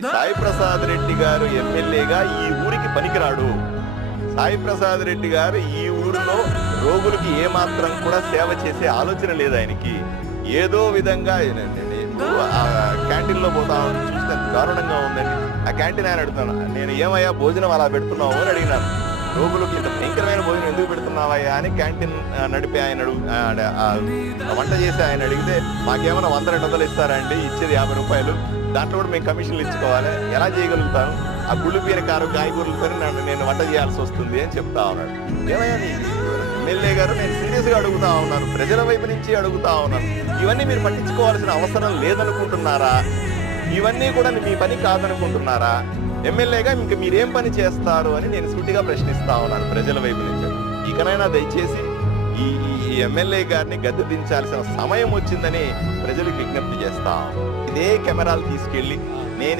ఈ సాయి ప్రసాద్ రెడ్డి గారు ఎమ్మెల్యేగా ఈ ఊరికి పనికిరాడు. సాయి ప్రసాద్ రెడ్డి గారు ఈ ఊరిలో రోగులకి ఏమాత్రం కూడా సేవ చేసే ఆలోచన లేదు ఆయనకి. ఏదో విధంగా క్యాంటీన్లో పోతా చూస్తే దారుణంగా ఉందండి. ఆ క్యాంటీన్ ఆయన అడుగుతాను, నేను ఏమయ్యా భోజనం అలా పెడుతున్నావు అని అడిగినాను. రోగులకు ఇంత భయంకరమైన భోజనం ఎందుకు పెడుతున్నావయ్యా అని క్యాంటీన్ నడిపి ఆయన వంట చేసి ఆయన అడిగితే, మాకేమైనా 100-200 ఇస్తారండి, ఇచ్చేది 50 రూపాయలు, దాంట్లో కూడా మేము కమిషన్లు ఇచ్చుకోవాలి, ఎలా చేయగలుగుతాను, ఆ గుళ్ళు పీన కారు కాయగూరలతో నేను వంట చేయాల్సి వస్తుంది అని చెప్తా ఉన్నాడు. ఏమయ్యా ఎమ్మెల్యే గారు, నేను సీరియస్గా అడుగుతా ఉన్నాను, ప్రజల వైపు నుంచి అడుగుతా ఉన్నాను, ఇవన్నీ మీరు పట్టించుకోవాల్సిన అవసరం లేదనుకుంటున్నారా? ఇవన్నీ కూడా మీ పని కాదనుకుంటున్నారా? ఎమ్మెల్యేగా ఇంక మీరేం పని చేస్తారు అని నేను సూటిగా ప్రశ్నిస్తా ఉన్నాను ప్రజల వైపు నుంచి. ఇకనైనా దయచేసి ఈ ఎమ్మెల్యే గారిని గద్దె దించాల్సిన సమయం వచ్చిందని ప్రజలకు విజ్ఞప్తి చేస్తా. ఇదే కెమెరాలు తీసుకెళ్లి నేను